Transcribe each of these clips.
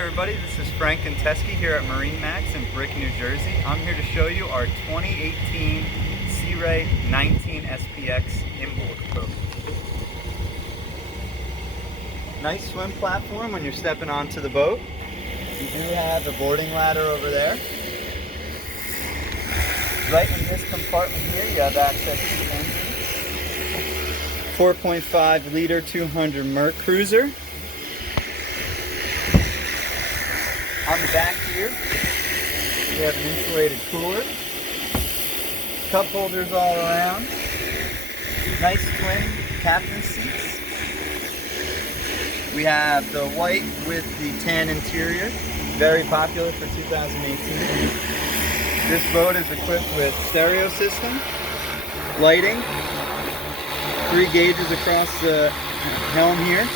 everybody, this is Frank and Teskey here at MarineMax in Brick, New Jersey. I'm here to show you our 2018 Sea Ray 19 SPX inboard boat. Nice swim platform when you're stepping onto the boat. You do have a boarding ladder over there. Right in this compartment here you have access to the engine. 4.5 liter 200 Merc Cruiser. On the back here, we have an insulated cooler, cup holders all around, nice twin captain seats. We have the white with the tan interior, very popular for 2018. This boat is equipped with stereo system, lighting, 3 gauges across the helm here,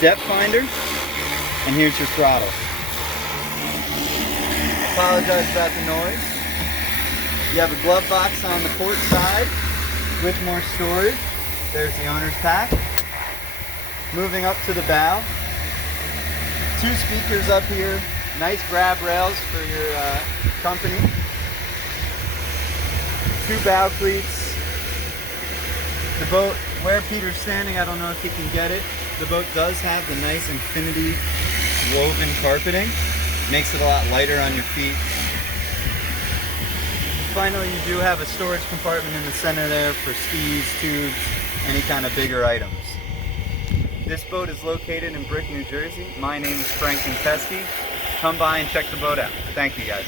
depth finder, and here's your throttle. Apologize about the noise. You have a glove box on the port side with more storage. There's the owner's pack. Moving up to the bow. 2 speakers up here. Nice grab rails for your company. 2 bow cleats. The boat, where Peter's standing, I don't know if he can get it. The boat does have the nice infinity woven carpeting. Makes it a lot lighter on your feet. Finally, you do have a storage compartment in the center there for skis, tubes, any kind of bigger items. This boat is located in Brick, New Jersey. My name is Frank and Teskey. Come by and check the boat out. Thank you guys.